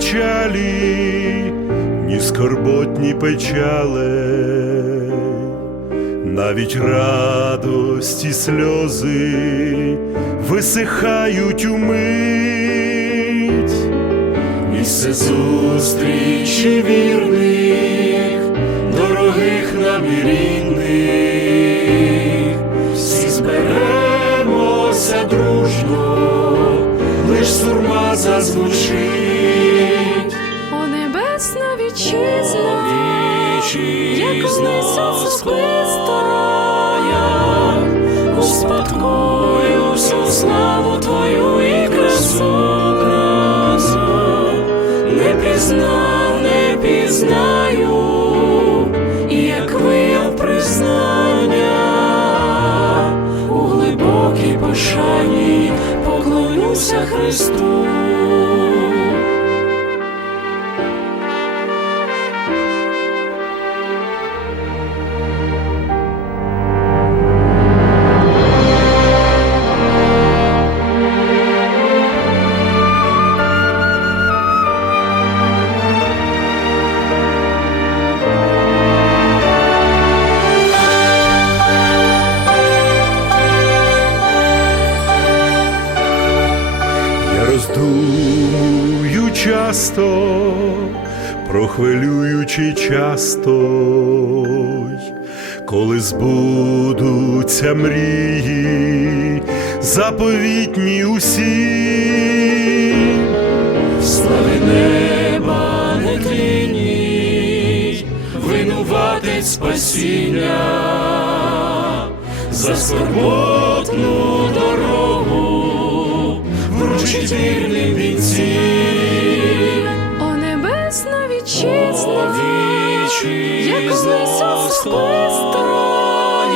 причалі, ні скорботні печале, навіть радості сльози висихають умить, місце зустрічі вірних, дорогих нам пізна, не пізнаю, і як вияв признання у глибокій пошані поклонюся Христу. Роздумую часто, про хвилюючий часто, коли збудуться мрії, заповітні усі, слави неба не тлінні, винуватець спасіння. За скорботну дорогу вручить вірним вінці. О небесна вітчизна, як колись Вічізно особисто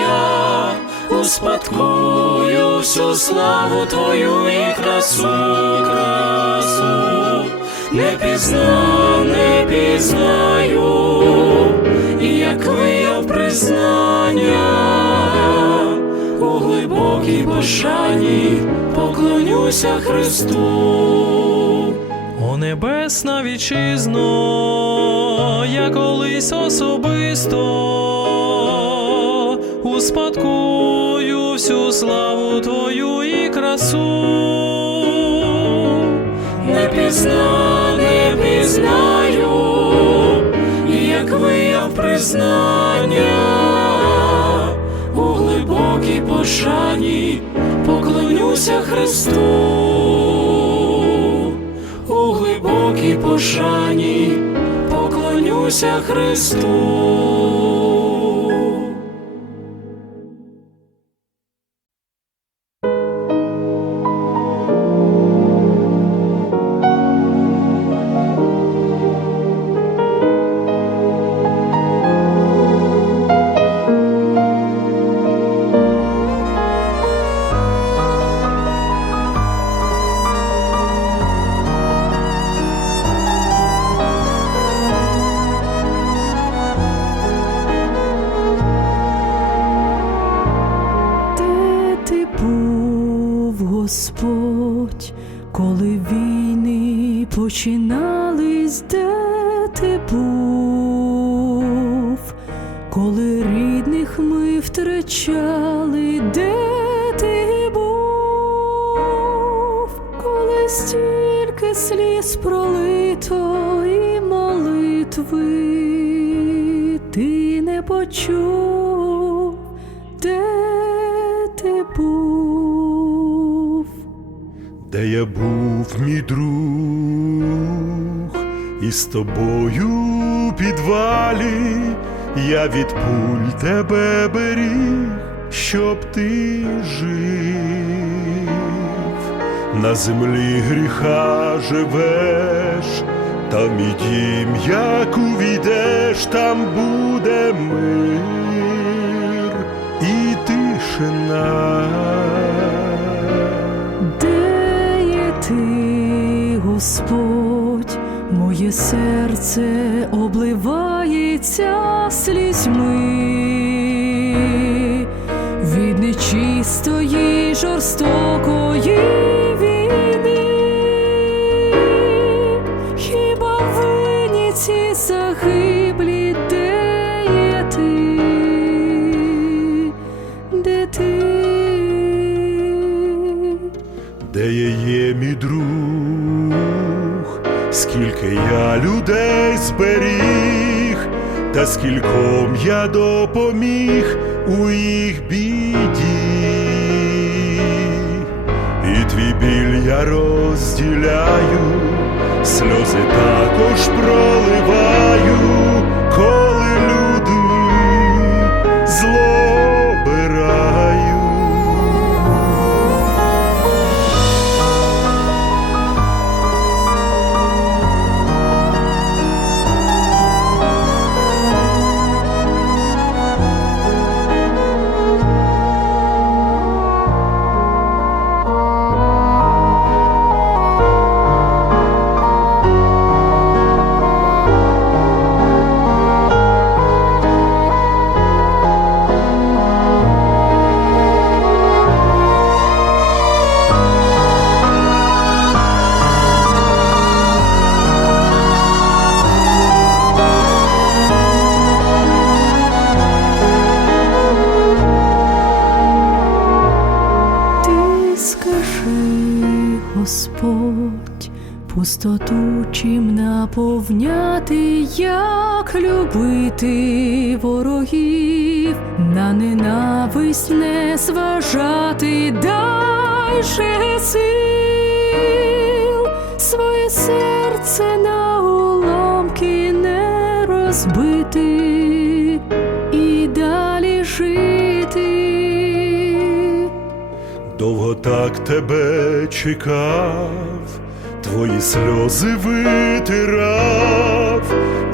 я успадкую всю славу Твою і красу, красу, не пізна, не пізнаю, і як вияв признання у глибокій пошані поклонюся Христу. О небесна вітчизно, я колись особисто успадкую всю славу Твою і красу. Не пізна, не пізнаю, як вияв признання у глибокій пошані поклонюся Христу, у глибокій пошані поклонюся Христу. Коли рідних ми втрачали, де ти був, коли стільки сліз пролито і молитви ти не почув, де ти був. де я був, мій друг, і з тобою підвалі я від пуль тебе беріг, щоб ти жив, на землі гріха живеш, там і дім, як увійдеш, там буде мир і тишина. Де ти, Господь, моє серце зольється слізьми від нечистої жорстокої війни, хіба вині ці загиблі де є ти, де ти, де є мій друг? Скільки я людей зберіг та скільком я допоміг у їх біді, і твій біль я розділяю, сльози також проливаю, любити ворогів, на ненависть не зважати, дай же сил, своє серце на уламки не розбити і далі жити. Довго так тебе чекав, твої сльози витирав,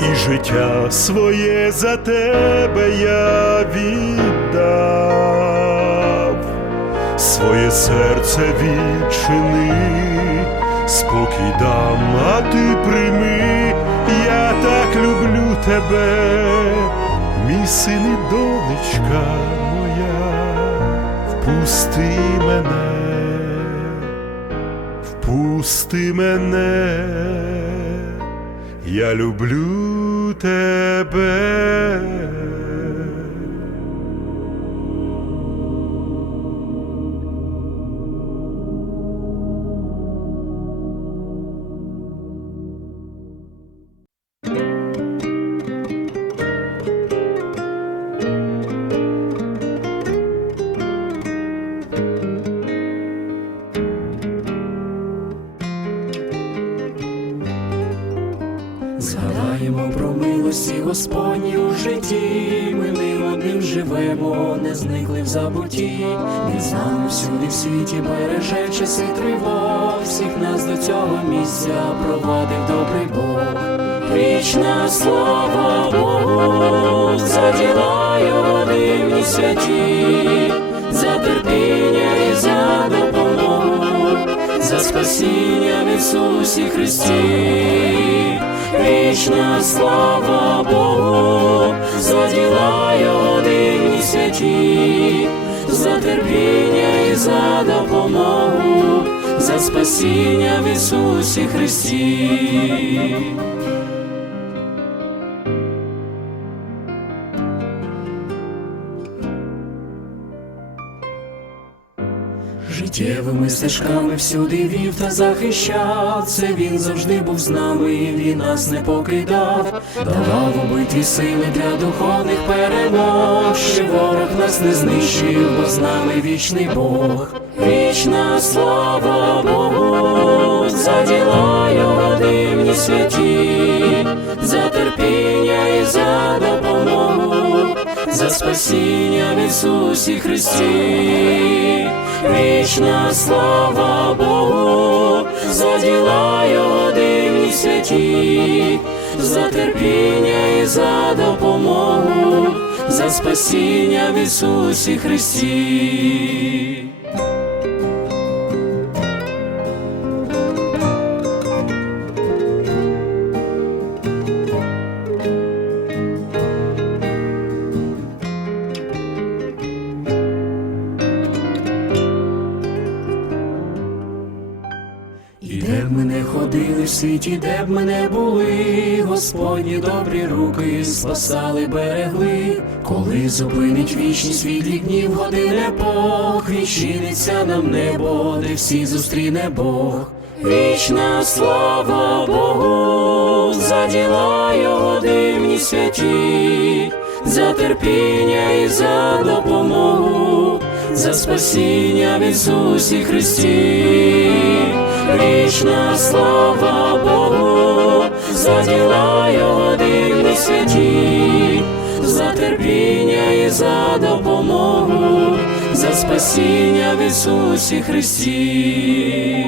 і життя своє за тебе я віддав, своє серце відчини, спокій дам, а ти прийми, я так люблю тебе, мій син і донечка моя. Впусти мене, впусти мене, я люблю тебе. Згадаємо про милості Господні у житті, ми не одним живемо, не зникли в забутті, Він з нами всюди в світі береже часи тривог, всіх нас до цього місця провадив добрий Бог. Вічна слава Богу, за діла його дивні святі, за терпіння і за допомогу, за спасіння в Ісусі Христі. Вічна слава Богу, за діла його дивні святі, за терпіння і за допомогу, за спасіння в Ісусі Христі. Життєвими стежками всюди вів та захищав, це він завжди був з нами, він нас не покидав, давав у битві сили для духовних перемог, ще ворог нас не знищив, бо з нами вічний Бог. Вічна слава Богу, за діла його дивні святі, за терпіння і за допомогу, за спасіння в Ісусі Христі. Вічна слава Богу, за діла його дивні святі, за терпіння і за допомогу, за спасіння в Ісусі Христі. Світі, де б ми не були, Господні добрі руки спасали, берегли, коли зупинить вічні світлі днів годин епох, відчиниться нам небо, де всі зустріне Бог. Вічна слава Богу, за діла його дивні святі, за терпіння і за допомогу, за спасіння в Ісусі Христі. Вічна слава Богу, за діла його дивні святі, за терпіння і за допомогу, за спасіння в Ісусі Христі.